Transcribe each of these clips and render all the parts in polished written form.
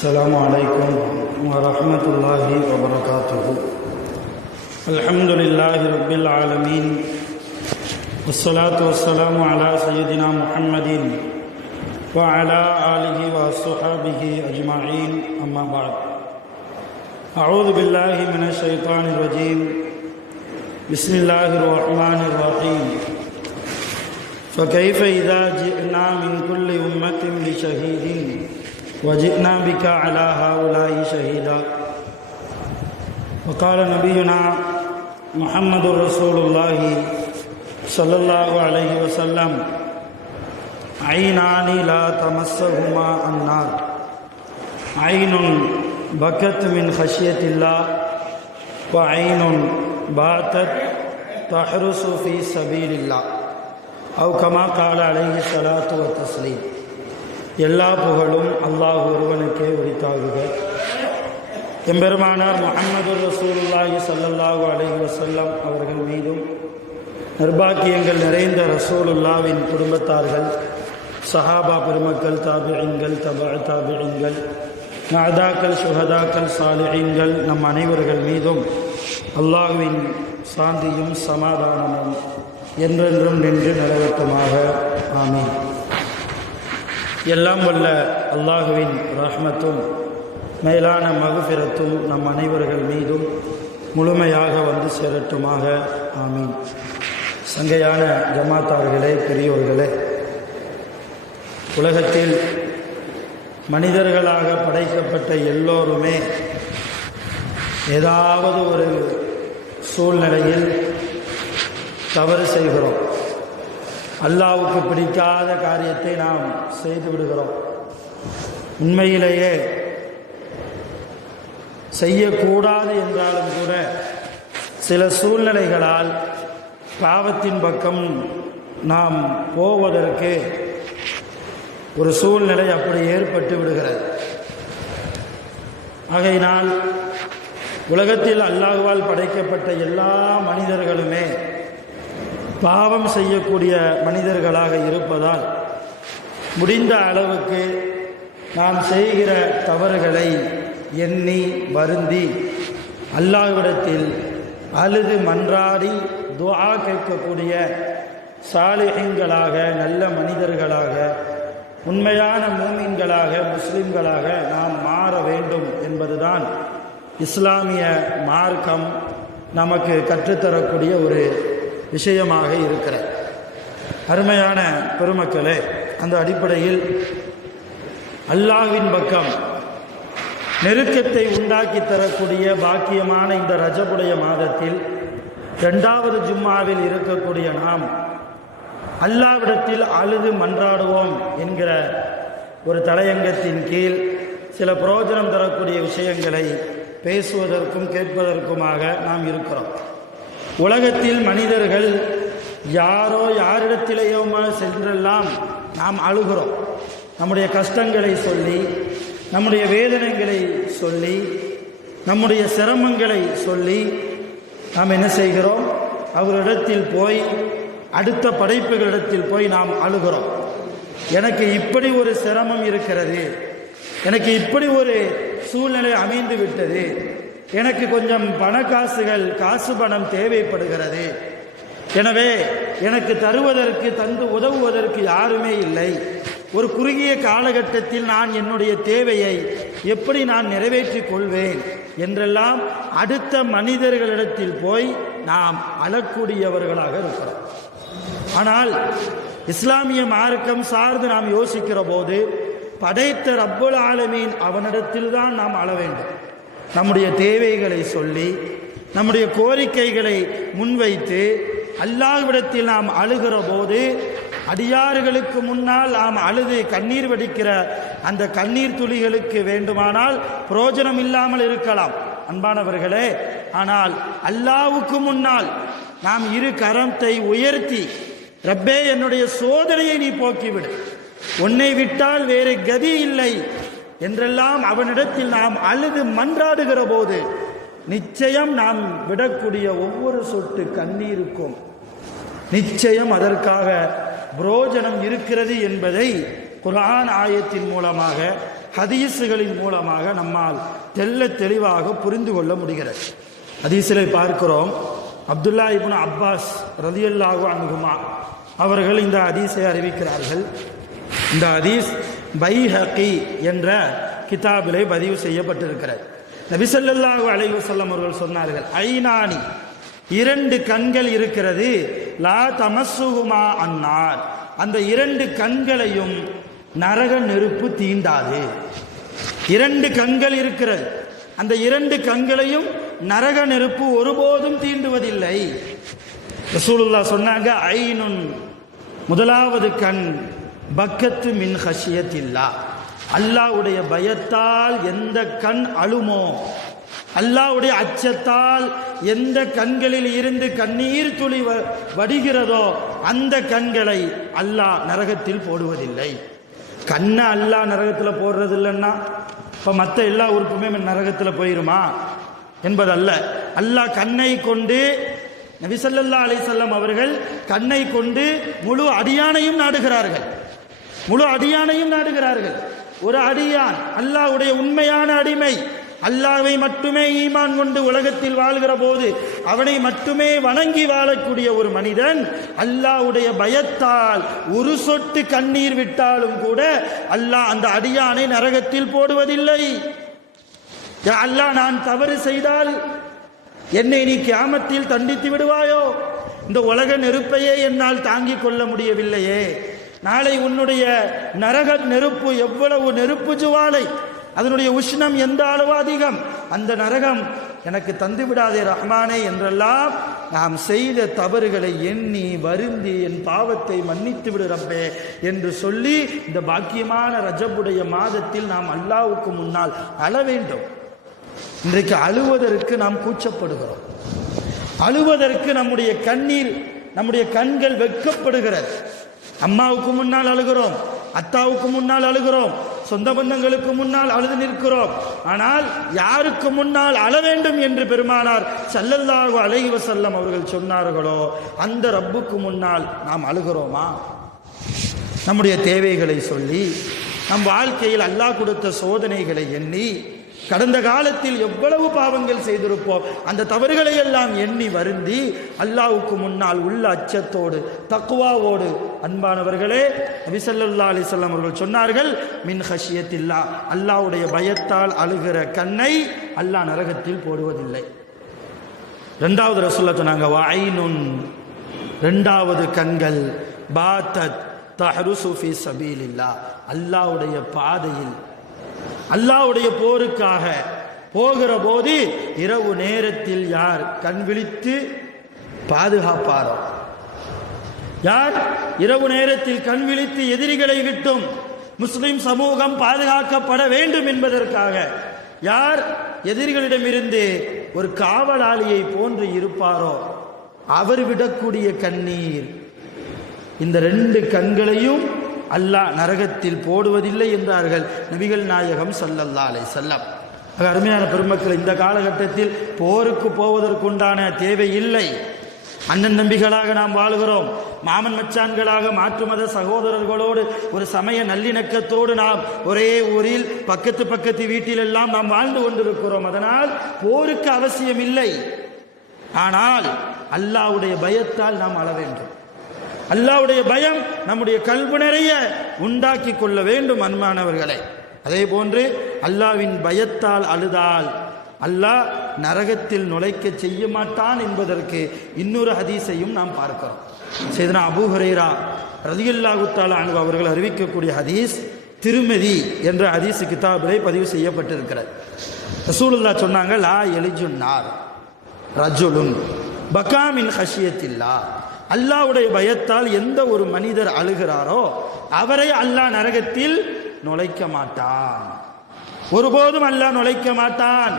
السلام عليكم ورحمة الله وبركاته. الحمد لله رب العالمين، والصلاة والسلام على سيدنا محمد وعلى آله وصحبه أجمعين، أما بعد. أعوذ بالله من الشيطان الرجيم. بسم الله الرحمن الرحيم. فكيف إذا جئنا من كل أمة بشهيد وجئنا بك على هؤلاء شهيدا. وقال نبينا محمد رسول الله صلى الله عليه وسلم: عينان لا تمسهما النار، عين بكت من خشية الله، وعين باتت تحرس في سبيل الله، أو كما قال عليه الصلاة والتسليم. எல்லா புகழும் அல்லாஹ் ஒருவனுக்கே உரித்தாகுக. எம்பெருமானார் முஹம்மது ரசூலுல்லாஹி ஸல்லல்லாஹு அலைஹி வஸல்லம் அவர்கள் மீதும், நிர்பாக்கியங்கள் நிறைந்த ரசூலுல்லாவின் குடும்பத்தார்கள், சஹாபா பெருமக்கள், தாபிஈன்கள், தபஅ தாபிஈன்கள், நஅதாக்கள், சுஹதாக்கள், சாலிஹீன்கள், நம் அனைவர்கள் மீதும் அல்லாஹ்வின் சாந்தியும் சமாதானமும் என்றென்றும் நின்று நிலவட்டுமாக. ஆமீன். எல்லாம் வல்ல அல்லாஹுவின் ரஹ்மத்தும் மேலான மக்ஃபிரத்தும் நம் அனைவர்கள் மீதும் முழுமையாக வந்து சேரட்டுமாக. ஆமீன். சங்கையான ஜமாத்தார்களே, பெரியோர்களே, உலகத்தில் மனிதர்களாக படைக்கப்பட்ட எல்லோருமே ஏதாவது ஒரு சூழ்நிலையில் தவறு செய்கிறோம். அல்லாஹ்வுக்கு பிடிக்காத காரியத்தை நாம் செய்து விடுகிறோம். உண்மையிலேயே செய்யக்கூடாது என்றாலும் கூட சில சூழ்நிலைகளால் பாவத்தின் பக்கம் நாம் போவதற்கு ஒரு சூழ்நிலை அப்படி ஏற்பட்டு விடுகிறது. ஆகையினால் உலகத்தில் அல்லாஹ்வால் படைக்கப்பட்ட எல்லா மனிதர்களுமே பாவம் செய்யக்கூடிய மனிதர்களாக இருப்பதால் முடிந்த அளவுக்கு நாம் செய்கிற தவறுகளை எண்ணி வருந்தி அல்லாஹ்விடத்தில் அழுது மன்றாடி துஆ கேட்கக்கூடிய சாலிஹீன்களாக, நல்ல மனிதர்களாக, உண்மையான மூமின்களாக, முஸ்லிம்களாக நாம் மாற வேண்டும் என்பதுதான் இஸ்லாமிய மார்க்கம் நமக்கு கற்றுத்தரக்கூடிய ஒரு விஷயமாக இருக்கிற அருமையான பெருமக்களே, அந்த அடிப்படையில் அல்லாஹ்வின் பக்கம் நெருக்கத்தை உண்டாக்கி தரக்கூடிய பாக்கியமான இந்த ரஜபுடைய மாதத்தில் 2வது ஜும்மாவில் இருக்கக்கூடிய நாம் அல்லாஹ்விடத்தில் அழுது மன்றாடுவோம் என்கிற ஒரு தலையங்கத்தின் கீழ் சில பிரயோஜனம் தரக்கூடிய விஷயங்களை பேசுவதற்கும் கேட்பதற்குமாக நாம் இருக்கிறோம். உலகத்தில் மனிதர்கள் யாரோ யாரிடத்திலேயோ சென்றெல்லாம் நாம் அழுகிறோம். நம்முடைய கஷ்டங்களை சொல்லி, நம்முடைய வேதனைகளை சொல்லி, நம்முடைய சிரமங்களை சொல்லி நாம் என்ன செய்கிறோம்? அவரிடத்தில் போய், அடுத்த படைப்புகளிடத்தில் போய் நாம் அழுகிறோம். எனக்கு இப்படி ஒரு சிரமம் இருக்கிறது, எனக்கு இப்படி ஒரு சூழ்நிலை அமைந்து விட்டது, எனக்கு கொஞ்சம் காசு பணம் தேவைப்படுகிறது, எனவே எனக்கு தருவதற்கு, தந்து உதவுவதற்கு யாருமே இல்லை, ஒரு குறுகிய காலகட்டத்தில் நான் என்னுடைய தேவையை எப்படி நான் நிறைவேற்றிக் கொள்வேன் என்றெல்லாம் அடுத்த மனிதர்களிடத்தில் போய் நாம் அழக்கூடியவர்களாக இருக்கிறோம். ஆனால் இஸ்லாமிய மார்க்கம் சார்ந்து நாம் யோசிக்கிற போது படைத்த ரப்புல் ஆலமீன் அவனிடத்தில் தான் நாம் அழ வேண்டும். நம்முடைய தேவைகளை சொல்லி, நம்முடைய கோரிக்கைகளை முன்வைத்து அல்லாஹ்விடத்தில் நாம் அழுகிற போது அடியார்களுக்கு முன்னால் நாம் அழுது கண்ணீர் வடிக்கிற அந்த கண்ணீர் துளிகளுக்கு வேண்டுமானால் பிரயோஜனம் இல்லாமல் இருக்கலாம் அன்பானவர்களே. ஆனால் அல்லாஹ்வுக்கு முன்னால் நாம் இரு கரத்தை உயர்த்தி, ரப்பே என்னுடைய சோதனையை நீ போக்கிவிடு, உன்னை விட்டால் வேறு கதி இல்லை என்றெல்லாம் அவனிடத்தில் நாம் அழுது மன்றாடுகிற போது நிச்சயம் நாம் விடக்கூடிய ஒவ்வொரு சொட்டு கண்ணீருக்கும் நிச்சயம் அதற்காக புரோஜனம் இருக்கிறது என்பதை குர்ஆன் ஆயத்தின் மூலமாக ஹதீஸுகளின் மூலமாக நம்மால் தெளிவாக புரிந்து கொள்ள முடிகிறது. ஹதீஸிலே பார்க்கிறோம், அப்துல்லா இப்னு அப்பாஸ் ரலியல்லாஹு அன்ஹுமா அவர்கள் இந்த ஹதீஸை அறிவிக்கிறார்கள். இந்த ஹதீஸ் பைஹகி என்ற கிதாபிலே பதிவு செய்யப்பட்டிருக்கிறது. நபி ஸல்லல்லாஹு அலைஹி வஸல்லம் அவர்கள் சொன்னார்கள், ஐனானி, இரண்டு கண்கள் இருக்கிறது, லா தமஸ்ஸுஹுமா அன்னார், அந்த இரண்டு கண்களையும் நரக நெருப்பு தீண்டாது. இரண்டு கண்கள் இருக்கிறது, அந்த இரண்டு கண்களையும் நரக நெருப்பு ஒருபோதும் தீண்டுவதில்லை. ரசூலுல்லாஹ் சொன்னாங்க, ஐனுன், முதலாவது கண், பக்கத்து மின் ஹஷியத்தில்லாஹ், அல்லாஹ்வுடைய பயத்தால் எந்த கண் அழுமோ, அல்லாஹ்வுடைய அச்சத்தால் எந்த கண்களில் இருந்து கண்ணீர் துளி வடிகிறதோ அந்த கண்களை அல்லாஹ் நரகத்தில் போடுவதில்லை. கண்ணை அல்லாஹ் நரகத்தில் போடுறது இல்லைன்னா இப்போ மற்ற எல்லா உறுப்புமே நரகத்தில் போயிருமா என்பதல்ல. அல்லாஹ் கண்ணை கொண்டு, நபி ஸல்லல்லாஹு அலைஹி வஸல்லம் அவர்கள் கண்ணை கொண்டு முழு அடியானையும் நாடுகிறார்கள், முழு அடியானையும் நாடுகிறார்கள். ஒரு அடியான், அல்லாஹ்வுடைய உண்மையான அடிமை, அல்லாஹ்வை மட்டுமே ஈமான் கொண்டு உலகத்தில் வாழ்கிற போது அவனை மட்டுமே வணங்கி வாழக்கூடிய ஒரு மனிதன் அல்லாஹ்வுடைய பயத்தால் ஒரு சொட்டு கண்ணீர் விட்டாலும் கூட அல்லாஹ் அந்த அடியானை நரகத்தில் போடுவதில்லை. அல்லாஹ், நான் தவறு செய்தால் என்னை நீ கியாமத்தில் தண்டித்து விடுவாயோ, இந்த உலக நெருப்பையே என்னால் தாங்கிக் கொள்ள முடியவில்லையே, நாளை உன்னுடைய நரக நெருப்பு எவ்வளவு நெருப்பு ஜுவாலை, அதனுடைய உஷ்ணம் எந்த அளவு அதிகம், அந்த நரகம் எனக்கு தந்து விடாதே ரஹ்மானே என்றெல்லாம் நாம் செய்த தவறுகளை எண்ணி வருந்தி என் பாவத்தை மன்னித்து விடு ரப்பே என்று சொல்லி இந்த பாக்கியமான ரஜபுடைய மாதத்தில் நாம் அல்லாஹ்வுக்கு முன்னால் அழ வேண்டும். இன்றைக்கு அழுவதற்கு நாம் கூச்சப்படுகிறோம், அழுவதற்கு நம்முடைய கண்ணீர், நம்முடைய கண்கள் வெட்கப்படுகிறது. அம்மாவுக்கு முன்னால் அழுகிறோம், அத்தாவுக்கு முன்னால் அழுகிறோம், சொந்த பந்தங்களுக்கு முன்னால் அழுது நிற்கிறோம். ஆனால் யாருக்கு முன்னால் அழ வேண்டும் என்று பெருமானார் ஸல்லல்லாஹு அலைஹி வஸல்லம் அவர்கள் சொன்னார்களோ அந்த ரப்புக்கு முன்னால் நாம் அழுகிறோமா? நம்முடைய தேவைகளை சொல்லி, நம் வாழ்க்கையில் அல்லாஹ் கொடுத்த சோதனைகளை எண்ணி, கடந்த காலத்தில் எவ்வளவு பாவங்கள் செய்திருப்போம் அந்த தவறுகளை எல்லாம் எண்ணி வருந்தி அல்லாஹ்வுக்கு முன்னால் உள்ள அச்சத்தோடு தக்வாவோடு, அன்பானவர்களே, நபி ஸல்லல்லாஹு அலைஹி வஸல்லம் அவர்கள் சொன்னார்கள், மின் ஹஷியத்தில்லாஹ், அல்லாஹ்வுடைய பயத்தால் அழுகிற கண்ணை அல்லாஹ் நரகத்தில் போடுவதில்லை. இரண்டாவது ரசூலுல்லாஹ் சொன்னாங்க, வஐனுன், இரண்டாவது கண்கள், பாத்தத் தஹருசு ஃபீ சபீலில்லாஹ், அல்லாஹ்வுடைய பாதையில், அல்லாஹ்வுடைய போருக்காக போகிற போது இரவு நேரத்தில் யார் கண் விழித்து பாதுகாப்பாரோ, யார் இரவு நேரத்தில் கண் விழித்து எதிரிகளை விட்டும் முஸ்லிம் சமூகம் பாதுகாக்கப்பட வேண்டும் என்பதற்காக யார் எதிரிகளிடமிருந்து ஒரு காவலாளியை போன்று இருப்பாரோ அவர் விடக்கூடிய கண்ணீர், இந்த ரெண்டு கண்களையும் அல்லாஹ் நரகத்தில் போடுவதில்லை என்றார்கள் நபிகள் நாயகம் ஸல்லல்லாஹு அலைஹி வஸல்லம். அருமையான பெருமக்கள், இந்த காலகட்டத்தில் போருக்கு போவதற்குண்டான தேவை இல்லை. அண்ணன் நம்பிகளாக நாம் வாழ்கிறோம், மாமன் மச்சான்களாக மாற்று மத சகோதரர்களோடு ஒரு சமய நல்லிணக்கத்தோடு நாம் ஒரே ஊரில் பக்கத்து வீட்டிலெல்லாம் நாம் வாழ்ந்து கொண்டிருக்கிறோம். அதனால் போருக்கு அவசியம் இல்லை. ஆனால் அல்லாஹ்வுடைய பயத்தால் நாம் அழ வேண்டும். அல்லாஹ்வுடைய பயம் நம்முடைய கல்பு நிறைய உண்டாக்கி கொள்ள வேண்டும். அன்பானவர்களே, அதே போன்று அல்லாஹ்வின் பயத்தால் அழுதால் அல்லாஹ் நரகத்தில் நுழைக்க செய்ய மாட்டான் என்பதற்கு இன்னொரு ஹதீஸையும் நாம் பார்க்கிறோம். சையதுனா அபூ ஹுரைரா ரலியல்லாஹு தஆலா அன்ஹு அவர்கள் அறிவிக்கக்கூடிய ஹதீஸ் திருமிதி என்ற ஹதீஸ் கிதாபிலே பதிவு செய்யப்பட்டிருக்கிறது. ரசூலுல்லாஹ் சொன்னாங்க, லா எலிஜுன் நார் ரஜுலுன் பகா மின் ஹஷியத்தில்லாஹ், அல்லாஹ்வுடைய பயத்தால் எந்த ஒரு மனிதர் அழுகிறாரோ அவரை அல்லாஹ் நரகத்தில் நுழைக்க மாட்டான், ஒருபோதும் அல்லாஹ் நுழைக்க மாட்டான்.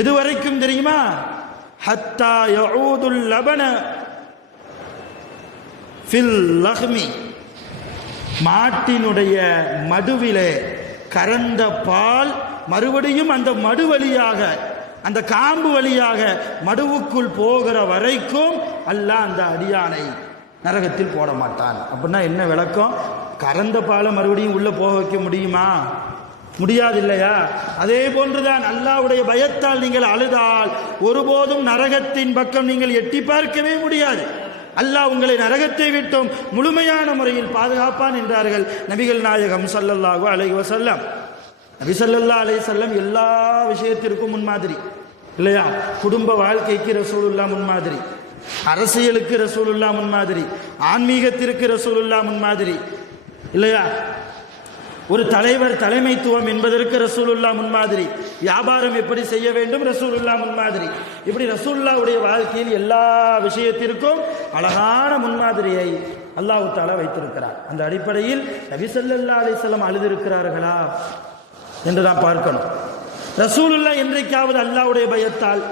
எதுவரைக்கும் தெரியுமா? ஹத்தா யஊதுல் லபன ஃபில் லஹ்மி, மாட்டினுடைய மடுவிலே கறந்த பால் மறுபடியும் அந்த மடு வழியாக, அந்த காம்பு வழியாக மடுவுக்குள் போகிற வரைக்கும் அல்லாஹ் அந்த அடியானை நரகத்தில் போட மாட்டான். அப்படின்னா என்ன விளக்கம்? கறந்த பாலை மறுபடியும் உள்ள போக வைக்க முடியுமா? முடியாது இல்லையா? அதே போன்றுதான் அல்லாஹ்வுடைய பயத்தால் நீங்கள் அழுதால் ஒருபோதும் நரகத்தின் பக்கம் நீங்கள் எட்டி பார்க்கவே முடியாது. அல்லாஹ் உங்களை நரகத்தை விட்டும் முழுமையான முறையில் பாதுகாப்பான் என்றார்கள் நபிகள் நாயகம் ஸல்லல்லாஹு அலைஹி வஸல்லம். நபி ஸல்லல்லாஹு அலைஹி வஸல்லம் எல்லா விஷயத்திற்கும் முன்மாதிரி இல்லையா? குடும்ப வாழ்க்கைக்கு ரசூலுல்லாஹ் முன்மாதிரி, அரசியலுக்கு ரசூலுல்லாஹ் முன்மாதிரி, ஆன்மீகத்திற்கு ரசூலுல்லாஹ் முன்மாதிரி இல்லையா? ஒரு தலைவர் தலைமைத்துவம் என்பதற்கு ரசூலுல்லாஹ் முன்மாதிரி, வியாபாரம் எப்படி செய்ய வேண்டும் ரசூலுல்லாஹ் முன்மாதிரி. இப்படி ரசூலுல்லாஹ்வுடைய வாழ்க்கையில் எல்லா விஷயத்திற்கும் அழகான முன்மாதிரியை அல்லாஹ் தஆலா வைத்திருக்கிறார். அந்த அடிப்படையில் நபி ஸல்லல்லாஹு அலைஹி வஸல்லம் அழுதிருக்கிறார்களா என்று நாம் பார்க்கணும். ரசூலுல்லாஹ் என்றைக்காவது அல்லாஹ்வுடைய பயத்தால்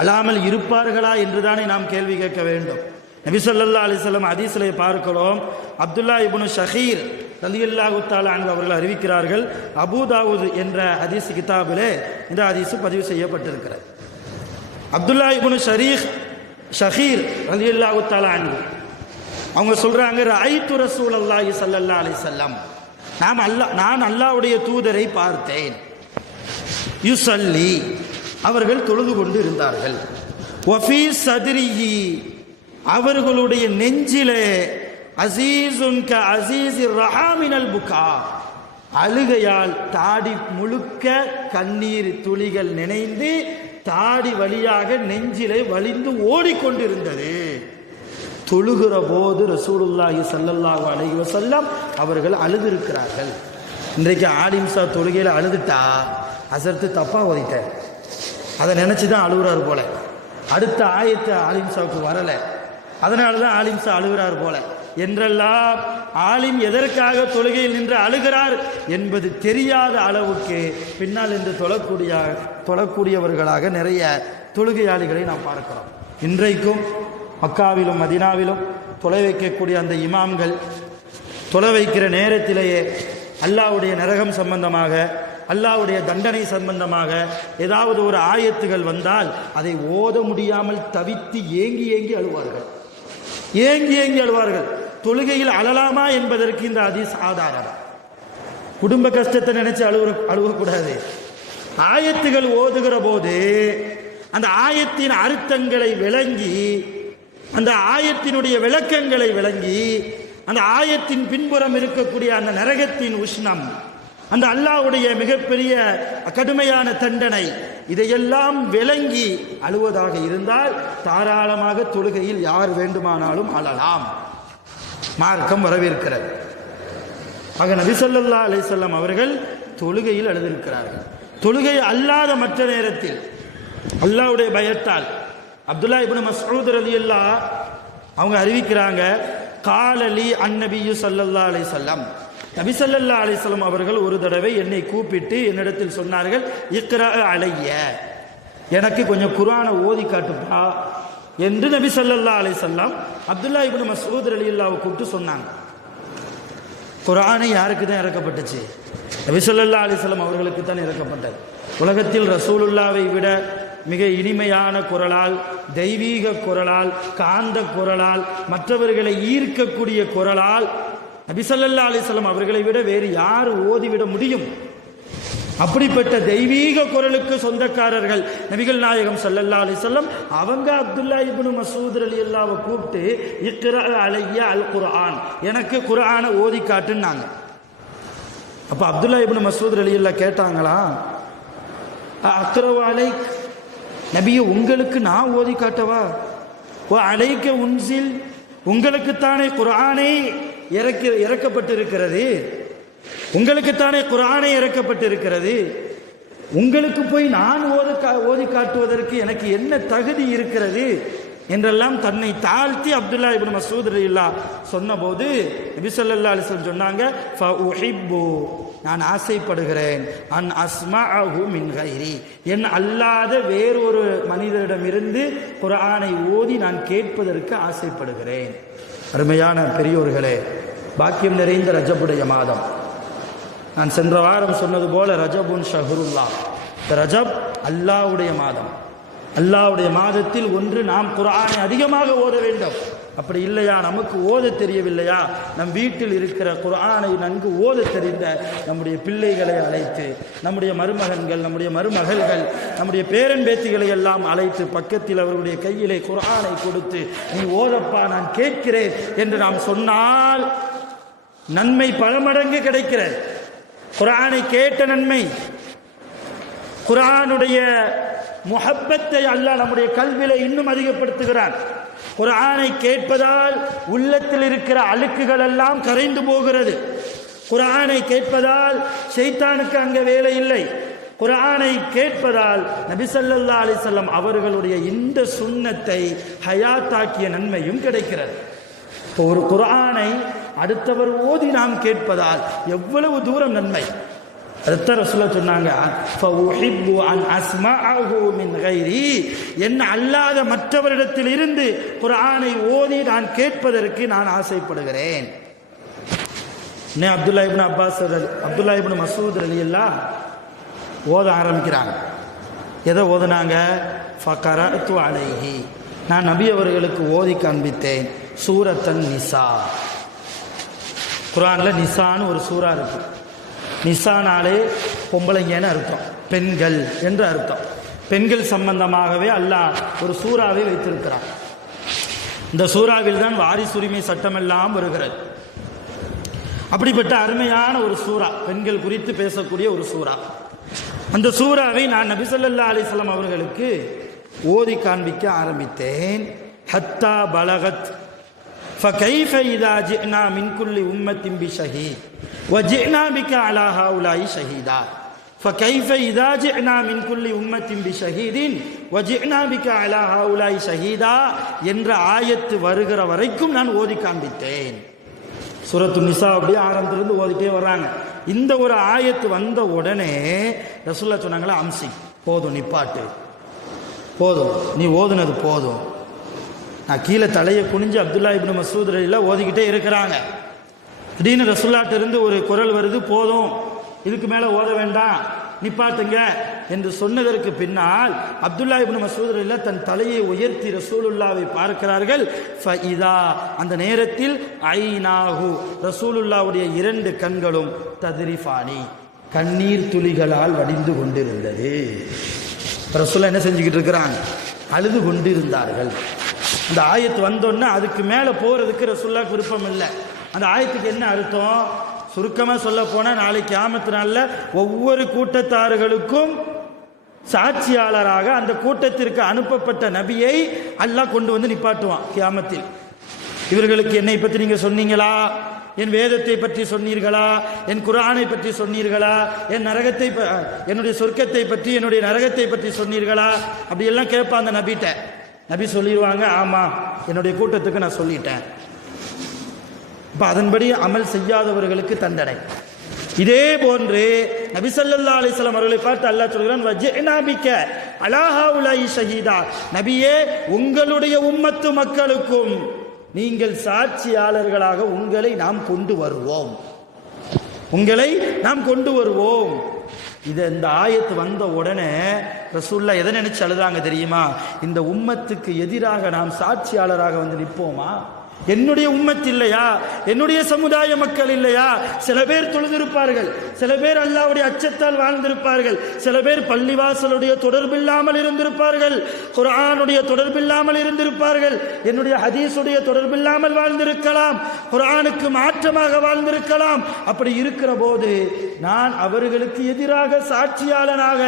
அழாமல் இருப்பார்களா என்றுதானே நாம் கேள்வி கேட்க வேண்டும். நபி ஸல்லல்லாஹு அலைஹி வஸல்லம் ஹதீஸிலே பார்க்கிறோம், அப்துல்லா இப்னு ஷஹீர் ரலியல்லாஹு தஆலா அன்ஹு அவர்கள் அறிவிக்கிறார்கள், அபூ தாவூத் என்ற ஹதீஸ் கிதாபிலே இந்த ஹதீஸ் பதிவு செய்யப்பட்டிருக்கிறது. அப்துல்லா இப்னு ஷஹீர் ரலியல்லாஹு தஆலா அன்ஹு அவங்க சொல்றாங்க, ரஅய்து ரசூலல்லாஹி ஸல்லல்லாஹு அலைஹி வஸல்லம், நான் அல்லாஹ்வுடைய தூதரை பார்த்தேன், யுஸல்லி அவர்கள் தொழுது கொண்டு இருந்தார்கள், வஃபீ சத்ரிஹி அவர்களுடைய நெஞ்சிலே அசீசுன் க அசீஸிர் ரஹாமினல் புகா அழுகையால் தாடி முழுக்க கண்ணீர் துளிகள் நினைந்து தாடி வழியாக நெஞ்சிலே வழிந்து ஓடிக்கொண்டிருந்தது. தொழுகிற போது ரசூலுல்லாஹி ஸல்லல்லாஹு அலைஹி வஸல்லம் அவர்கள் அழுதிருக்கிறார்கள். இன்றைக்கு ஆலிம்சா தொழுகையில் அழுதுட்டா அசர்த்து தப்பா ஓதிட்டார், அதை நினைச்சு தான் அழுகுறார் போல. அடுத்த ஆயத்து ஆலிம்சாவுக்கு வரல, அதனால தான் ஆலிம்சா அழுகிறார் போல என்றெல்லாம் ஆலிம் எதற்காக தொழுகையில் நின்று அழுகிறார் என்பது தெரியாத அளவுக்கு பின்னால் நின்று தொழக்கூடியவர்களாக நிறைய தொழுகையாளிகளை நாம் பார்க்கிறோம். இன்றைக்கும் மக்காவிலும் மதீனாவிலும் தொலை வைக்கக்கூடிய அந்த இமாம்கள் தொலை வைக்கிற நேரத்திலேயே அல்லாஹ்வுடைய நரகம் சம்பந்தமாக, அல்லாஹ்வுடைய தண்டனை சம்பந்தமாக ஏதாவது ஒரு ஆயத்துகள் வந்தால் அதை ஓத முடியாமல் தவித்து ஏங்கி ஏங்கி அழுவார்கள், ஏங்கி ஏங்கி அழுவார்கள். தொழுகையில் அழலாமா என்பதற்கு இந்த ஹதீஸ் ஆதாரம். குடும்ப கஷ்டத்தை நினைச்சு அழுவக்கூடாது. ஆயத்துகள் ஓதுகிற போது அந்த ஆயத்தின் அர்த்தங்களை விளங்கி, அந்த ஆயத்தினுடைய விளக்கங்களை விளங்கி, அந்த ஆயத்தின் பின்புறம் இருக்கக்கூடிய அந்த நரகத்தின் உஷ்ணம், அந்த அல்லாஹ்வுடைய மிகப்பெரிய கடுமையான தண்டனை, இதையெல்லாம் விளங்கி அழுவதாக இருந்தால் தாராளமாக தொழுகையில் யார் வேண்டுமானாலும் அழலாம், மார்க்கம் வரவேற்கிறது. ஆக நபி ஸல்லல்லாஹு அலைஹி வஸல்லம் அவர்கள் தொழுகையில் அழுதிருக்கிறார்கள். தொழுகை அல்லாத மற்ற நேரத்தில் அல்லாஹ்வுடைய பயத்தால் அப்துல்லா இப்னு மஸ்ஊத் ரலியல்லாஹு அவங்க அறிவிக்கிறாங்க, காலலி அன்னபியு ஸல்லல்லாஹு அலைஹி வஸல்லம், நபி ஸல்லல்லாஹு அலைஹி வஸல்லம் அவர்கள் ஒரு தடவை என்னை கூப்பிட்டு என்னிடத்தில் சொன்னார்கள், இக்ரா அலைய, எனக்கு கொஞ்சம் குர்ஆனை ஓதி காட்டுப்பா என்று நபி ஸல்லல்லாஹு அலைஹி வஸல்லம் அப்துல்லா இப்னு மஸ்ஊத் ரலியல்லாஹு கூப்பிட்டு சொன்னாங்க. குர்ஆனை யாருக்கு தான் இறக்கப்பட்டுச்சு? நபி ஸல்லல்லாஹு அலைஹி வஸல்லம் அவர்களுக்கு தான் இறக்கப்பட்டது. உலகத்தில் ரசூலுல்லாவை விட மிக இனிமையான குரலால், தெய்வீக குரலால், காந்த குரலால், மற்றவர்களை ஈர்க்கக்கூடிய குரலால் நபி ஸல்லல்லாஹு அலைஹி வஸல்லம் அவர்களை விட வேறு யார் ஓதிவிட முடியும்? அப்படிப்பட்ட தெய்வீக குரலுக்கு சொந்தக்காரர்கள் நபிகள் நாயகம் ஸல்லல்லாஹு அலைஹி வஸல்லம் அவங்க அப்துல்லா இப்னு மஸ்ஊத் ரலியல்லாஹு கூப்பிட்டு இக்ரா அலைய அல் குர்ஆன், எனக்கு குர்ஆனை ஓதி காட்டுன்னாங்க. அப்ப அப்துல்லா இப்னு மஸ்ஊத் ரலியல்லாஹு கேட்டாங்களா, அக்ரவு அலைக், நபியே உங்களுக்கு நான் ஓதி காட்டவா? ஓ அலைக்க உன்சில், உங்களுக்குத்தானே குர்ஆனை இறக்கப்பட்டிருக்கிறது, உங்களுக்குத்தானே குர்ஆனை இறக்கப்பட்டிருக்கிறது, உங்களுக்கு போய் நான் ஓதி காட்டுவதற்கு எனக்கு என்ன தகுதி இருக்கிறது என்றெல்லாம் தன்னை தாழ்த்தி அப்துல்லா இப்னு மஸ்ஊத் ரலியல்லாஹு சொன்னபோது நபி ஸல்லல்லாஹு அலைஹி வஸல்லம் சொன்னாங்க, ஃபஉஹிப்பு, நான் ஆசைப்படுகிறேன், அன் அஸ்மஅஹு மின் கைரி, என் அல்லாத வேறொரு மனிதரிடமிருந்து குர்ஆனை ஓதி நான் கேட்பதற்கு ஆசைப்படுகிறேன். அருமையான பெரியோர்களே, பாக்கியம் நிறைந்த ரஜபுடைய மாதம். நான் சென்ற வாரம் சொன்னது போல ரஜபுன் ஷஹ்ருல்லா, ரஜப் அல்லாஹ்வுடைய மாதம். அல்லாஹ்வுடைய மாதத்தில் ஒன்று நாம் குர்ஆனை அதிகமாக ஓத வேண்டும். அப்படி இல்லையா, நமக்கு ஓத தெரியவில்லையா, நம் வீட்டில் இருக்கிற குர்ஆனை நன்கு ஓத தெரிந்த நம்முடைய பிள்ளைகளை அழைத்து, நம்முடைய மருமகன்கள், நம்முடைய மருமகள்கள், நம்முடைய பேரன் பேத்திகளை எல்லாம் அழைத்து பக்கத்தில் அவர்களுடைய கையிலே குர்ஆனை கொடுத்து, நீ ஓதப்பா நான் கேட்கிறேன் என்று நாம் சொன்னால் நன்மை பல மடங்கு கிடைக்கிறது. குர்ஆனை கேட்ட நன்மை, குர்ஆனுடைய முஹப்பத்தை அல்லாஹ் நம்முடைய கல்விலே இன்னும் அதிகப்படுத்துகிறான். குர்ஆனை கேட்பதால் உள்ளத்தில் இருக்கிற அழுக்குகள் எல்லாம் கரைந்து போகிறது. குர்ஆனை கேட்பதால் ஷைத்தானுக்கு அங்கே வேலை இல்லை. குர்ஆனை கேட்பதால் நபி ஸல்லல்லாஹு அலைஹி வஸல்லம் அவர்களுடைய இந்த சுன்னத்தை ஹயாத்தாக்கிய நன்மையும் கிடைக்கிறது. ஒரு குர்ஆனை அடுத்தவர் ஓதி நாம் கேட்பதால் எவ்வளவு தூரம் நன்மை. அதுதான் ரசூலுல்லாஹ் சொன்னாங்க, ஃபஉஹிப்பு அன் அஸ்மஅஹு மின் கைரி, என்ன அல்லாத மற்றவரிடத்தில் இருந்து குர்ஆனை ஓதி நான் கேட்பதற்கு நான் ஆசைப்படுகிறேன். அப்துல்லா இப்னு அப்பாஸ், அப்துல்லா இப்னு மஸ்ஊத் ரலியல்லாஹு ஓத ஆரம்பிக்கிறாங்க. எதை ஓதுனாங்க? ஃபகரஅத்து அலைஹி, நான் நபி அவர்களுக்கு ஓதி காண்பித்தேன் சூரத்தன் நிசா. குர்ஆனில் நிசான்னு ஒரு சூரா இருக்கு. நிசானாலே பொம்பளைங்கன்னு அர்த்தம், பெண்கள் என்று அர்த்தம். பெண்கள் சம்பந்தமாகவே அல்லாஹ் ஒரு சூறாவை வைத்திருக்கிறான். இந்த சூறாவில் தான் வாரிசுரிமை சட்டமெல்லாம் வருகிறது. அப்படிப்பட்ட அருமையான ஒரு சூறா, பெண்கள் குறித்து பேசக்கூடிய ஒரு சூறா. அந்த சூறாவை நான் நபி ஸல்லல்லாஹு அலைஹி வஸல்லம் அவர்களுக்கு ஓதி காண்பிக்க ஆரம்பித்தேன். ஹத்தா பலகத் ஃபகைஃப இதா ஜினா மின் குல்லி உம்மத்தின் பிஷஹீத் வஜினா பிக அலா ஹவுலாயி ஷஹீதா ஃபகைஃப இதா ஜினா மின் குல்லி உம்மத்தின் பிஷஹீதின் வஜினா பிக அலா ஹவுலாயி ஷஹீதா என்ற ஆயத்து வருகிற வரைக்கும் நான் ஓதி காண்பித்தேன். சூரத்து நிசா அப்படியே ஆரம்பத்திலிருந்து ஓதிட்டே வர்றாங்க. இந்த ஒரு ஆயத்து வந்த உடனே ரசூலுல்லாஹ் சொன்னாங்களா, அம்சி, போதும், நிப்பாட்டு, போதும், நீ ஓதுனது போதும். நான் கீழே தலையை குனிஞ்சு அப்துல்லா இப்னு மஸ்ஊத் ரலியல்லாஹு ஓதிக்கிட்டே இருக்கிறாங்க. திடீர்னு ரசூலுல்லாஹ்ட்ட இருந்து ஒரு குரல் வருது, போதும், இதுக்கு மேலே ஓத வேண்டாம், நிப்பாட்டுங்க என்று சொன்னதற்கு பின்னால் அப்துல்லா இப்னு மஸ்ஊத் ரலியல்லாஹு தன் தலையை உயர்த்தி ரசூலுல்லாவை பார்க்கிறார்கள். ஃபஇதா, அந்த நேரத்தில் ஐனாஹு, ரசூலுல்லாவுடைய இரண்டு கண்களும் தத்ரிஃபானி, கண்ணீர் துளிகளால் வடிந்து கொண்டிருந்தது. ரசூலுல்லாஹ் என்ன செஞ்சுக்கிட்டு இருக்கிறாங்க? அழுது கொண்டிருந்தார்கள். அந்த ஆயத்து வந்தோன்னா அதுக்கு மேலே போகிறதுக்கு ரசூலுல்லாஹ்க்கு விருப்பம் இல்லை. அந்த ஆயத்துக்கு என்ன அர்த்தம்? சுருக்கமாக சொல்ல போனால், நாளைக்கு கியாமத் நாளில் ஒவ்வொரு கூட்டத்தார்களுக்கும் சாட்சியாளராக அந்த கூட்டத்திற்கு அனுப்பப்பட்ட நபியை அல்லாஹ் கொண்டு வந்து நிப்பாட்டுவான் கியாமத்தில். இவர்களுக்கு என்னை பற்றி நீங்கள் சொன்னீங்களா? என் வேதத்தை பற்றி சொன்னீர்களா? என் குர்ஆனை பற்றி சொன்னீர்களா? என் நரகத்தை, என்னுடைய சொர்க்கத்தை பற்றி, என்னுடைய நரகத்தை பற்றி சொன்னீர்களா? அப்படியெல்லாம் கேட்பான் அந்த நபிட்ட. நபி சொல்லிடுவாங்க, ஆமாம், என்னுடைய கூட்டத்துக்கு நான் சொல்லிட்டேன். இப்போ அதன்படி அமல் செய்யாதவர்களுக்கு தண்டனை. இதே போன்று நபி ஸல்லல்லாஹு அலைஹி வஸல்லம் அவர்களை பார்த்து அல்லாஹ் சொல்கிறான், வஜினா பிக அலா ஹவுலாயி ஷஹீதா, நபியே, உங்களுடைய உம்மத்து மக்களுக்கும் நீங்கள் சாட்சியாளர்களாக உங்களை நாம் கொண்டு வருவோம், உங்களை நாம் கொண்டு வருவோம். இந்த ஆயத்து வந்த உடனே ரசூலுல்லாஹ் எதை நினைச்சு அழுதாங்க தெரியுமா? இந்த உம்மத்துக்கு எதிராக நாம் சாட்சியாளராக வந்து நிற்போமா? என்னுடைய உம்மத் இல்லையா? என்னுடைய சமுதாய மக்கள் இல்லையா? சில பேர் தொழுதிருப்பார்கள், சில பேர் அல்லாஹ்வுடைய அச்சத்தால் வாழ்ந்திருப்பார்கள், சில பேர் பள்ளிவாசலுடைய தொடர்பில்லாமல் இருந்திருப்பார்கள், குர்ஆனுடைய தொடர்பில்லாமல் இருந்திருப்பார்கள், என்னுடைய ஹதீஸுடைய தொடர்பில்லாமல் வாழ்ந்திருக்கலாம், குர்ஆனுக்கு மாற்றமாக வாழ்ந்திருக்கலாம். அப்படி இருக்கிற போது நான் அவர்களுக்கு எதிராக சாட்சியாளனாக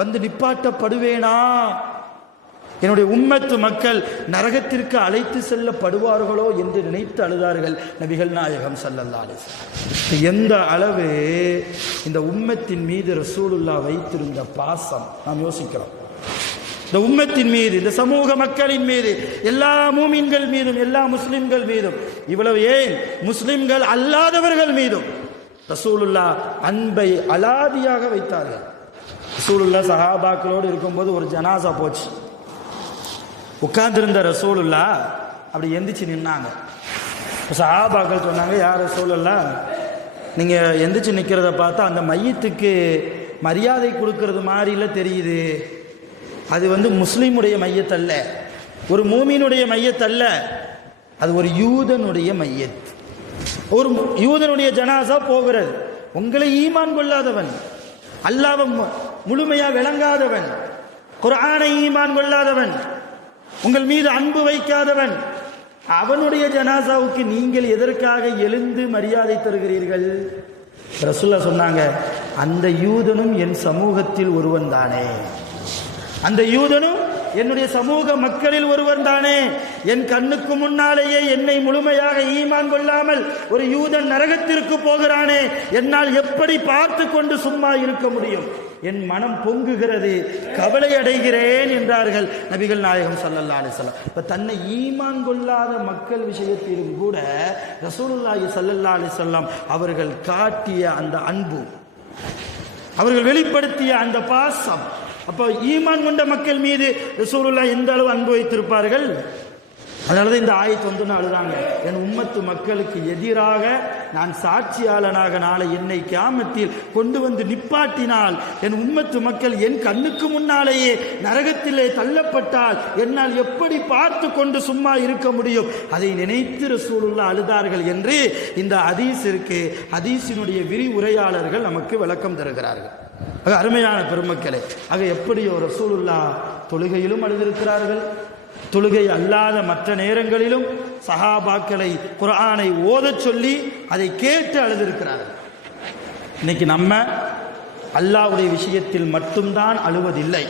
வந்து நிப்பாட்டப்படுவேனா? என்னுடைய உம்மத்து மக்கள் நரகத்திற்கு அழைத்து செல்லப்படுவார்களோ என்று நினைத்து அழுதார்கள் நபிகள் நாயகம் ஸல்லல்லாஹு அலைஹி வஸல்லம். எந்த அளவு இந்த உம்மத்தின் மீது ரசூலுல்லாஹ் வைத்திருந்த பாசம் நாம் யோசிக்கிறோம். இந்த உம்மத்தின் மீது, இந்த சமூக மக்களின் மீது, எல்லா மூமின்கள் மீதும், எல்லா முஸ்லிம்கள் மீதும், இவ்வளவு ஏன் முஸ்லிம்கள் அல்லாதவர்கள் மீதும் ரசூலுல்லாஹ் அன்பை அலாதியாக வைத்தார்கள். ரசூலுல்லாஹ் சஹாபாக்களோடு இருக்கும்போது ஒரு ஜனாசா போச்சு. உட்கார்ந்திருந்த ரசூலுல்லாஹ் அப்படி எந்திரிச்சு நின்னாங்க. சஹாபாக்கள் சொன்னாங்க, யார் ரசூலுல்லாஹ், நீங்கள் எந்திரிச்சு நிற்கிறத பார்த்தா அந்த மையத்துக்கு மரியாதை கொடுக்கறது மாதிரில தெரியுது. அது முஸ்லீமுடைய மையத்தல்ல, ஒரு மூமினுடைய மையத்தல்ல, அது ஒரு யூதனுடைய மையத், ஒரு யூதனுடைய ஜனாசா போகிறது. உங்களை ஈமான் கொள்ளாதவன், அல்லாஹ்வை முழுமையா விளங்காதவன், குர்ஆனை ஈமான் கொள்ளாதவன், உங்கள் மீது அன்பு வைக்காதவன், அவனுடைய ஜனாசாவுக்கு நீங்கள் எதற்காக எழுந்து மரியாதை தருகிறீர்கள்? ரசூலுல்லாஹ் சொன்னாங்க, அந்த யூதனும் என் சமூகத்தில் ஒருவன் தானே, அந்த யூதனும் என்னுடைய சமூக மக்களில் ஒருவன் தானே. என் கண்ணுக்கு முன்னாலேயே என்னை முழுமையாக ஈமான் கொள்ளாமல் ஒரு யூதன் நரகத்திற்கு போகிறானே, என்னால் எப்படி பார்த்து கொண்டு சும்மா இருக்க முடியும்? என் மனம் பொங்குகிறது, கவலை அடைகிறேன் என்றார்கள் நபிகள் நாயகம் ஸல்லல்லாஹு அலைஹி வஸல்லம். இப்ப தன்னை ஈமான் கொள்ளாத மக்கள் விஷயத்திலும் கூட ரசூலுல்லாஹி ஸல்லல்லாஹு அலைஹி வஸல்லம் அவர்கள் காட்டிய அந்த அன்பு, அவர்கள் வெளிப்படுத்திய அந்த பாசம், அப்போ ஈமான் கொண்ட மக்கள் மீது ரசூலுல்லாஹ் எந்த அளவு அன்பு வைத்திருப்பார்கள். அதனாலதான் இந்த ஆயத்து வந்து அழுதாங்க, என் உம்மத்து மக்களுக்கு எதிராக நான் சாட்சியாளனாக நாளை என்னை கியாமத்தில் கொண்டு வந்து நிப்பாட்டினால், என் உம்மத்து மக்கள் என் கண்ணுக்கு முன்னாலேயே நரகத்திலே தள்ளப்பட்டால் என்னால் எப்படி பார்த்து கொண்டு சும்மா இருக்க முடியும்? அதை நினைத்து ரசூலுல்லாஹ் அழுதார்கள் என்று இந்த ஹதீஸிற்கு ஹதீஸினுடைய விரிவுரையாளர்கள் நமக்கு விளக்கம் தருகிறார்கள். ஆக அருமையான பெருமக்களே, ஆக எப்படியோ ரசூலுல்லாஹ் தொழுகையிலும் அழுதிருக்கிறார்கள், தொழுகை அல்லாத மற்ற நேரங்களிலும் சஹாபாக்களை குர்ஆனை ஓதச் சொல்லி அதை கேட்டு அழுதிருக்கிறார்கள். இன்னைக்கு நம்ம அல்லாஹ்வுடைய விஷயத்தில் மட்டும்தான் அழுவதில்லை.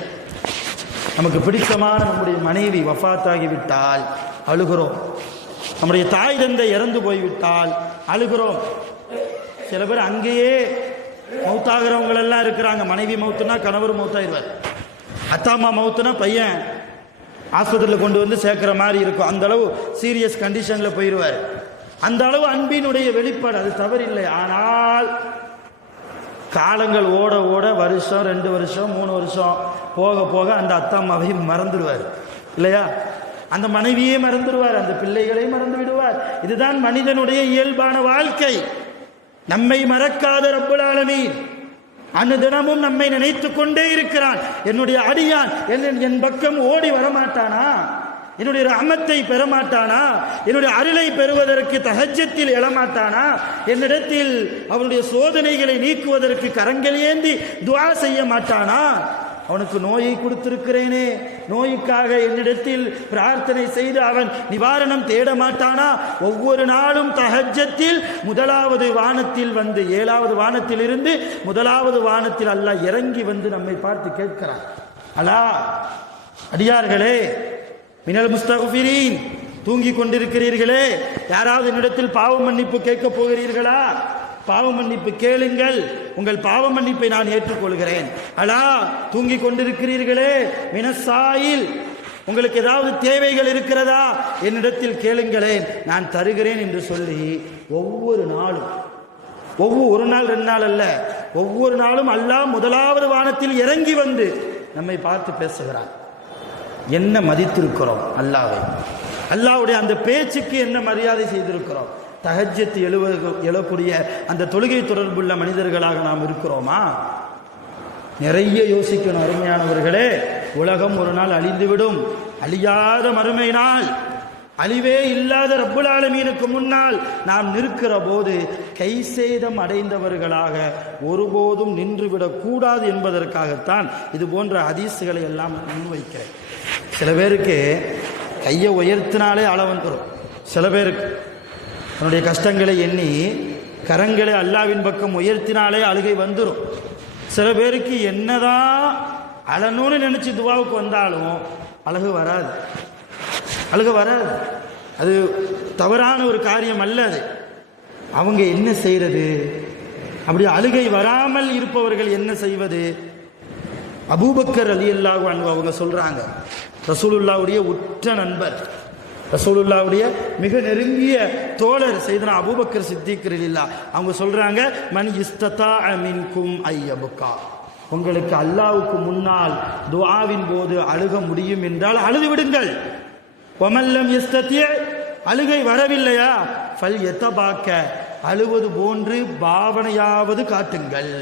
நமக்கு பிடித்தமான நம்முடைய மனைவி வஃபாத்தாகிவிட்டால் அழுகிறோம், நம்முடைய தாய் தந்தை இறந்து போய்விட்டால் அழுகிறோம். சில பேர் அங்கேயே மௌத்தாகிறவங்களெல்லாம் இருக்கிறாங்க. மனைவி மௌத்துனா கணவர் மௌத்தாயிருவார், அத்தாம்மா மௌத்துனா பையன் ஆஸ்பத்திரியில் கொண்டு வந்து சேர்க்கிற மாதிரி இருக்கும். அந்த அளவு சீரியஸ் கண்டிஷனில் போயிடுவார். அந்த அளவு அன்பினுடைய வெளிப்பாடு, அது தவறில்லை. ஆனால் காலங்கள் ஓட ஓட வருஷம் 2 வருஷம் 3 வருஷம் போக போக அந்த அத்தாம்மாவையும் மறந்துடுவார் இல்லையா? அந்த மனைவியே மறந்துடுவார், அந்த பிள்ளைகளை மறந்து விடுவார். இதுதான் மனிதனுடைய இயல்பான வாழ்க்கை. நம்மை மறக்காத ரப்புல் ஆலமீன் அனுதினமும் நம்மை நினைத்து கொண்டே இருக்கிறான். என்னுடைய அடியான் என் பக்கம் ஓடி வரமாட்டானா? என்னுடைய ரஹ்மத்தை பெறமாட்டானா? என்னுடைய அருளை பெறுவதற்கு தஹஜ்ஜத்தில் எழமாட்டானா? என்னிடத்தில் அவனுடைய சோதனைகளை நீக்குவதற்கு கரங்கள் ஏந்தி துஆ செய்ய மாட்டானா? அவனுக்கு நோயை கொடுத்திருக்கிறேனே, நோய்க்காக என்னிடத்தில் பிரார்த்தனை செய்து அவன் நிவாரணம் தேட மாட்டானா? ஒவ்வொரு நாளும் தஹஜ்ஜத்தில் முதலாவது வானத்தில் வந்து 7வது வானத்தில் இருந்து முதலாவது வானத்தில் அல்லாஹ் இறங்கி வந்து நம்மை பார்த்து கேட்கிறான், அலா அடியார்களே, மினல் முஸ்தக்ஃபிரீன், தூங்கி கொண்டிருக்கிறீர்களே, யாராவது என்னிடத்தில் பாவ மன்னிப்பு கேட்க போகிறீர்களா? பாவ மன்னிப்பு கேளுங்கள், உங்கள் பாவ மன்னிப்பை நான் ஏற்றுக்கொள்கிறேன். அலா தூங்கி கொண்டிருக்கிறீர்களே, மினசாயில், உங்களுக்கு ஏதாவது தேவைகள் இருக்கிறதா? என்னிடத்தில் கேளுங்களேன், நான் தருகிறேன் என்று சொல்லி ஒவ்வொரு நாளும், ஒரு நாள் 2 நாள் அல்ல, ஒவ்வொரு நாளும் அல்லாஹ் முதலாவது வானத்தில் இறங்கி வந்து நம்மை பார்த்து பேசுகிறான். என்ன மதித்திருக்கிறோம் அல்லாஹ்வை, அல்லாஹ்வுடைய அந்த பேச்சுக்கு என்ன மரியாதை செய்திருக்கிறோம்? தஹஜ்ஜத் எழக்கூடிய அந்த தொழுகை தொடர்புள்ள மனிதர்களாக நாம் இருக்கிறோமா? நிறைய யோசிக்கணும் அருமையானவர்களே. உலகம் ஒரு நாள் அழிந்துவிடும், அழியாத மறுமை நாள், அழிவே இல்லாத ரப்புல் ஆலமீனுக்கு முன்னால் நாம் நிற்கிற போது கைசேதம் அடைந்தவர்களாக ஒருபோதும் நின்றுவிடக் கூடாது என்பதற்காகத்தான் இது போன்ற ஹதீஸ்களை எல்லாம் முன்வைக்கிறேன். சில பேருக்கு கையை உயர்த்தினாலே அள வந்துடும். சில பேருக்கு தன்னுடைய கஷ்டங்களை எண்ணி கரங்களை அல்லாவின் பக்கம் உயர்த்தினாலே அழுகை வந்துடும். சில பேருக்கு என்னதான் அழணும்னு நினைச்சு துவாவுக்கு வந்தாலும் அழுகை வராது. அது தவறான ஒரு காரியம் அல்ல. அது அவங்க என்ன செய்யறது? அப்படி அழுகை வராமல் இருப்பவர்கள் என்ன செய்வது? அபூபக்கர் ரலியல்லாஹு அன்ஹு அவங்க சொல்றாங்க, ரசூலுல்லாஹ்வுடைய உற்ற நண்பர், ரசூலுல்லாஹ்வுடைய மிக நெருங்கிய தோழர் சையதுனா அபூபக்கர் சித்திக் ரலியல்லாஹு, அவங்க சொல்றாங்க, மன் இஸ்ததா மின்கும் ஐயபுகா, உங்களுக்கு அல்லாஹ்வுக்கு முன்னால் துஆவின் போது அழுக முடியும் என்றால் அழுது விடுங்கள். வமல்லம் யஸ்ததி, அழுகை வரவில்லையா, ஃபல் யதபாக்க, அழுவது போன்று பாவனையாவது காட்டுங்கள்,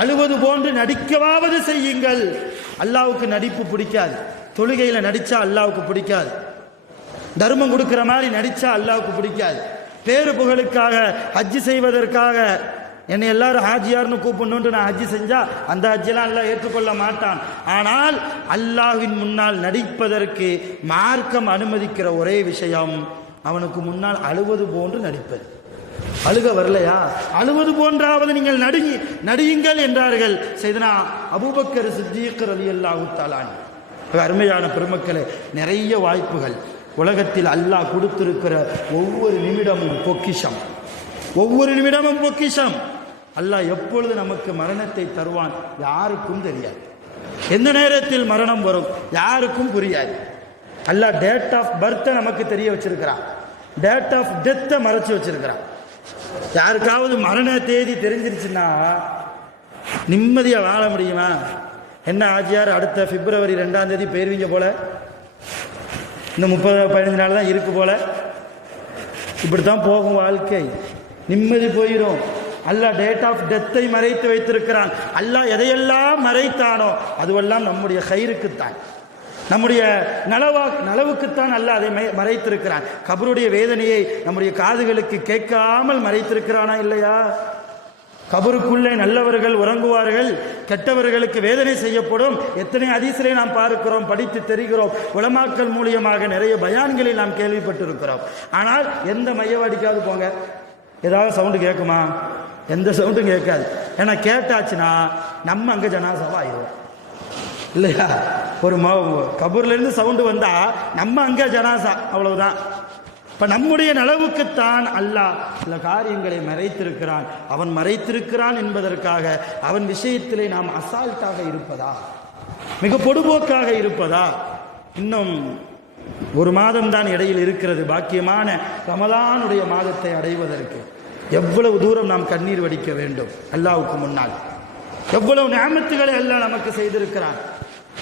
அழுவது போன்று நடிக்கவாவது செய்யுங்கள். அல்லாஹ்வுக்கு நடிப்பு பிடிக்காது. தொழுகையில் நடிச்சா அல்லாஹ்வுக்கு பிடிக்காது. தர்மம் கொடுக்கிற மாதிரி நடிச்சா அல்லாஹ்வுக்கு பிடிக்காது. பேரு புகழுக்காக ஹஜ்ஜி செய்வதற்காக என்னை எல்லாரும் ஹாஜியார்னு கூப்பிடணுன்ட்டு நான் ஹஜ்ஜி செஞ்சா அந்த ஹஜ்ஜெல்லாம் அல்லாஹ் ஏற்றுக்கொள்ள மாட்டான். ஆனால் அல்லாஹ்வின் முன்னால் நடிப்பதற்கு மார்க்கம் அனுமதிக்கிற ஒரே விஷயம் அவனுக்கு முன்னால் அழுவது போன்று நடிப்பது. அழுக வரலையா, அழுவது போன்றாவது நீங்கள் நடியுங்கள் என்றார்கள் செய்தனா அபூபக்கர் சித்தீக் ரலியல்லாஹு தஆலா அன்ஹு. அருமையான பெருமக்களே, நிறைய வாய்ப்புகள் உலகத்தில் அல்லாஹ் கொடுத்திருக்கிற ஒவ்வொரு நிமிடமும் பொக்கிஷம், ஒவ்வொரு நிமிடமும் பொக்கிஷம். அல்லாஹ் எப்பொழுது நமக்கு மரணத்தை தருவான் யாருக்கும் தெரியாது. எந்த நேரத்தில் மரணம் வரும் யாருக்கும் புரியாது. அல்லாஹ் டேட் ஆஃப் பர்த்தை நமக்கு தெரிய வச்சிருக்கிறான், டேட் ஆஃப் டெத்தை மறைச்சு வச்சிருக்கிறான். யாருக்காவது மரண தேதி தெரிஞ்சிருச்சுன்னா நிம்மதியாக வாழ முடியுமா? என்ன ஆஜியார் அடுத்த பிப்ரவரி 2ஆம் தேதி போயிருவீங்க போல, இன்னும் 30-15 நாள் தான் இருக்கு போல, இப்படித்தான் போகும் வாழ்க்கை, நிம்மதி போயிடும். அல்லாஹ் டேட் ஆஃப் டெத்தை மறைத்து வைத்திருக்கிறான். அல்லாஹ் எதையெல்லாம் மறைத்தானோ அதுவெல்லாம் நம்முடைய கயிறுக்குத்தான், நம்முடைய நலவுக்குத்தான் அல்லாஹ் அதை மறைத்திருக்கிறான். கபருடைய வேதனையை நம்முடைய காதுகளுக்கு கேட்காமல் மறைத்திருக்கிறானா இல்லையா? கபருக்குள்ளே நல்லவர்கள் உறங்குவார்கள், கெட்டவர்களுக்கு வேதனை செய்யப்படும். எத்தனை ஹதீஸிலே நாம் பார்க்கிறோம், படித்து தெரிகிறோம். உலமாக்கள் மூலியமாக நிறைய பயான்களில் நாம் கேள்விப்பட்டிருக்கிறோம். ஆனால் எந்த மையவாடிக்காவது போங்க, ஏதாவது சவுண்டு கேட்குமா? எந்த சவுண்டும் கேட்காது. ஏன்னா கேட்டாச்சுன்னா நம்ம அங்கே ஜனாசாவா ஆயிடுவோம் இல்லையா? ஒரு கபூர்லேருந்து சவுண்டு வந்தா நம்ம அங்கே ஜனாசா, அவ்வளவுதான். இப்போ நம்முடைய நலவுக்குத்தான் அல்லாஹ் சில காரியங்களை மறைத்திருக்கிறான். அவன் மறைத்திருக்கிறான் என்பதற்காக அவன் விஷயத்திலே நாம் அசால்ட்டாக இருப்பதா, மிக பொடுபோக்காக இருப்பதா? இன்னும் ஒரு மாதம் தான் இடையில் இருக்கிறது பாக்கியமான ரமலானுடைய மாதத்தை அடைவதற்கு. எவ்வளவு தூரம் நாம் கண்ணீர் வடிக்க வேண்டும் அல்லாஹ்வுக்கு முன்னால். எவ்வளவு நிஅமத்துகளை அல்லாஹ் நமக்கு செய்திருக்கிறான்.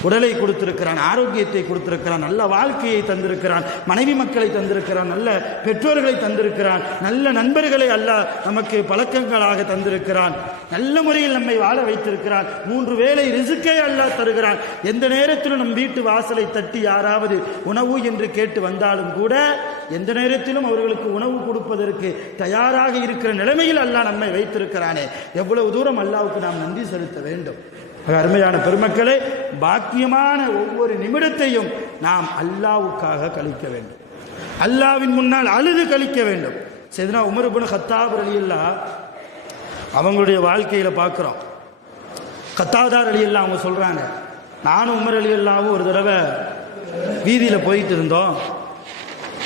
உடலை கொடுத்திருக்கிறான், ஆரோக்கியத்தை கொடுத்திருக்கிறான், நல்ல வாழ்க்கையை தந்திருக்கிறான், மனைவி மக்களை தந்திருக்கிறான், நல்ல பெற்றோர்களை தந்திருக்கிறான், நல்ல நண்பர்களை அல்லாஹ் நமக்கு பழக்கங்களாக தந்திருக்கிறான், நல்ல முறையில் நம்மை வாழ வைத்திருக்கிறான். 3 வேளை ரிசுக்கை அல்லாஹ் தருகிறான். எந்த நேரத்திலும் நம் வீட்டு வாசலை தட்டி யாராவது உணவு என்று கேட்டு வந்தாலும் கூட எந்த நேரத்திலும் அவர்களுக்கு உணவு கொடுப்பதற்கு தயாராக இருக்கிற நிலைமையில் அல்லாஹ் நம்மை வைத்திருக்கிறானே, எவ்வளவு தூரம் அல்லாஹ்வுக்கு நாம் நன்றி செலுத்த வேண்டும். அருமையான பெருமக்களே, பாக்கியமான ஒவ்வொரு நிமிடத்தையும் நாம் அல்லாஹ்வுக்காக கழிக்க வேண்டும், அல்லாஹ்வின் முன்னால் அழுது கழிக்க வேண்டும். சையதுனா உமர் இப்னு கத்தாப் ரலியல்லாஹு அவங்களுடைய வாழ்க்கையில பார்க்கிறோம். கத்தாதா ரலியல்லாஹு அவங்க சொல்றாங்க, நானும் உமர் ரலியல்லாஹு ஒரு தடவை வீதியில் போயிட்டு இருந்தோம்.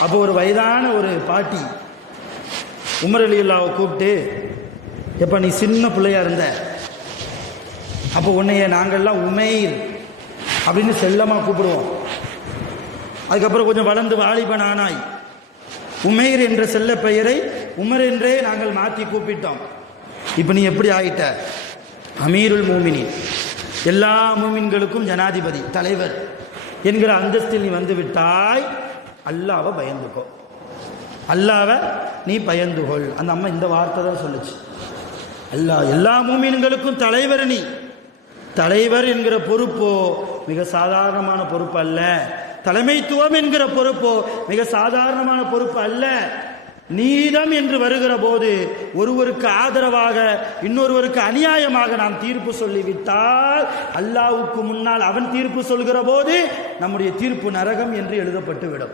அப்போ ஒரு வயதான ஒரு பாட்டி உமர் ரலியல்லாஹு கூப்பிட்டு, எப்போ நீ சின்ன பிள்ளையா இருந்த அப்போ உன்னைய நாங்கள்லாம் உமைர் அப்படின்னு செல்லமாக கூப்பிடுவோம். அதுக்கப்புறம் கொஞ்சம் வளர்ந்து வாலிபன் ஆனாய், உமைர் என்ற செல்ல பெயரை உமர் என்றே நாங்கள் மாற்றி கூப்பிட்டோம். இப்போ நீ எப்படி ஆகிட்ட? அமீருல் மூமினின், எல்லா மூமின்களுக்கும் ஜனாதிபதி, தலைவர் என்கிற அந்தஸ்தில் நீ வந்து விட்டாய். அல்லாஹ்வை பயந்துக்கோ, அல்லாஹ்வை நீ பயந்துகொள். அந்த அம்மா இந்த வார்த்தை தான் சொல்லுச்சு. அல்லாஹ் எல்லா மூமின்களுக்கும் தலைவர், நீ தலைவர் என்கிற பொறுப்போ மிக சாதாரணமான பொறுப்பு அல்ல. தலைமைத்துவம் என்கிற பொறுப்போ மிக சாதாரணமான பொறுப்பு அல்ல. நீதம் என்று வருகிற போது ஒருவருக்கு ஆதரவாக இன்னொருவருக்கு அநியாயமாக நாம் தீர்ப்பு சொல்லிவிட்டால் அல்லாஹ்வுக்கு முன்னால் அவன் தீர்ப்பு சொல்கிற போது நம்முடைய தீர்ப்பு நரகம் என்று எழுதப்பட்டு விடும்.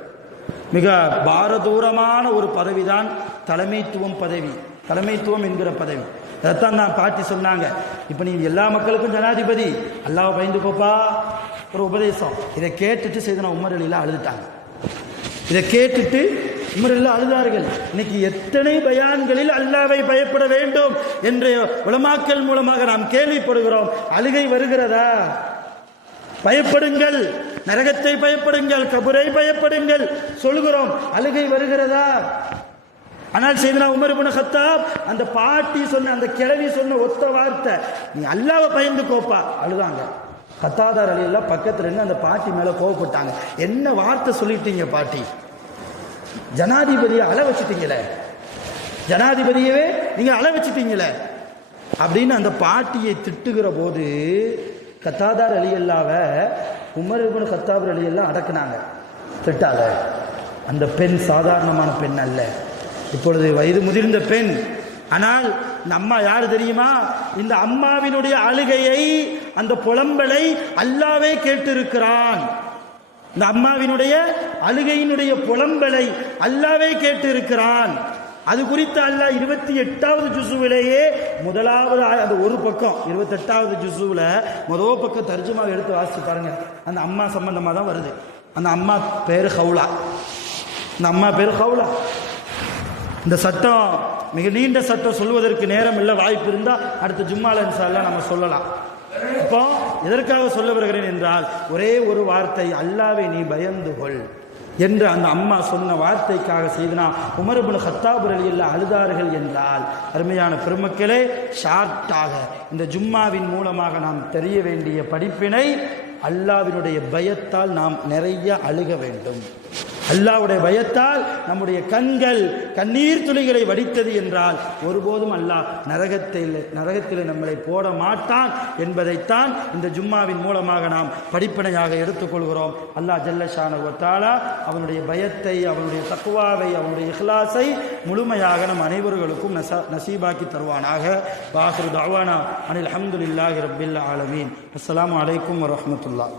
மிக பாரதூரமான ஒரு பதவிதான் தலைமைத்துவம் பதவி, தலைமைத்துவம் என்கிற பதவி. அதைத்தான் நான் பாட்டி சொன்னாங்க, இப்போ நீ எல்லா மக்களுக்கும் ஜனாதிபதி, அல்லாஹ்வை பயந்துக்கோப்பா, ஒரு உபதேசம். இதை கேட்டுட்டு செய்தனா உமர் அலிலாம் அழுதுட்டாங்க. இதை கேட்டுட்டு உமர் அலிலாம் அழுதார்கள். இன்னைக்கு எத்தனை பயான்களில் அல்லாஹ்வை பயப்பட வேண்டும் என்று உலமாக்கள் மூலமாக நாம் கேள்விப்படுகிறோம். அழுகை வருகிறதா? பயப்படுங்கள், நரகத்தை பயப்படுங்கள், கபரை பயப்படுங்கள் சொல்கிறோம். அழுகை வருகிறதா? ஆனால் செய்தனா உமர் இப்னு கத்தாப் அந்த பாட்டி சொன்ன, அந்த கிழவி சொன்ன ஒத்த வார்த்தை, நீ அல்லாஹ்வை பயந்துக்கோப்பா, அழுதாங்க. கத்தாதா ரலியல்லாஹு பக்கத்துல இருந்து அந்த பாட்டி மேல கோவப்பட்டாங்க. என்ன வார்த்தை சொல்லிட்டீங்க பாட்டி, ஜனாதிபதியை அழ வச்சுட்டீங்களே, ஜனாதிபதியவே நீங்க அழ வச்சுட்டீங்களே அப்படின்னு அந்த பாட்டியை திட்டுகிற போது கத்தாதா ரலியல்லாஹு உமர் இப்னு கத்தாப் ரலியல்லாஹு அடக்குனாங்க. திட்டாத, அந்த பெண் சாதாரணமான பெண் அல்ல, இப்பொழுது வயது முதிர்ந்த பெண். ஆனால் இந்த அம்மா யார் தெரியுமா? இந்த அம்மாவினுடைய அழுகையை, அந்த புலம்பலை அல்லாஹ்வே கேட்டிருக்கிறான். இந்த அம்மாவினுடைய அழுகையினுடைய புலம்பலை அல்லாஹ்வே கேட்டிருக்கிறான். அது குறித்து அல்லாஹ் 28வது ஜுஸுவிலேயே முதலாவது அந்த ஒரு பக்கம் 28வது ஜுஸுவில் முதல் பக்கம் தர்ஜுமாவை எடுத்து வாசிச்சு பாருங்க. அந்த அம்மா சம்பந்தமாக தான் வருது. அந்த அம்மா பேர் ஹவுலா. இந்த அம்மா பேர் ஹவுலா. இந்த சட்டம் மிக நீண்ட சட்டம், சொல்வதற்கு நேரம் இல்லை. வாய்ப்பு இருந்தால் அடுத்த ஜும்மால இன்ஷா அல்லாஹ் நம்ம சொல்லலாம். இப்போ எதற்காக சொல்ல வருகிறேன் என்றால், ஒரே ஒரு வார்த்தை, அல்லாஹ்வை நீ பயந்து கொள் என்று அந்த அம்மா சொன்ன வார்த்தைக்காக செய்தனா உமர் இப்னு கத்தாப் ரலியல்லாஹு அழுதார்கள் என்றால், அருமையான பெருமக்களே, ஷார்ட்டாக இந்த ஜும்மாவின் மூலமாக நாம் தெரிய வேண்டிய படிப்பினை, அல்லாஹ்வினுடைய பயத்தால் நாம் நிறைய அழுக வேண்டும். அல்லாஹ்வுடைய பயத்தால் நம்முடைய கண்கள் கண்ணீர் துளிகளை வடித்தது என்றால் ஒருபோதும் அல்லாஹ் நரகத்தில் நம்மளை போட மாட்டான் என்பதைத்தான் இந்த ஜும்மாவின் மூலமாக நாம் படிப்பினையாக எடுத்துக்கொள்கிறோம். அல்லாஹ் ஜல்ல ஷானஹு வ தஆலா அவனுடைய பயத்தை, அவனுடைய தக்வாவை, அவனுடைய இஹ்லாஸை முழுமையாக நம் அனைவர்களுக்கும் நசீபாக்கி தருவானாக. வாஹிரு தஅவானா அனில் ஹம்துலில்லாஹி ரப்பில் ஆலமீன். அஸ்ஸலாமு அலைக்கும் வரஹ்மத்துல்லாஹ்.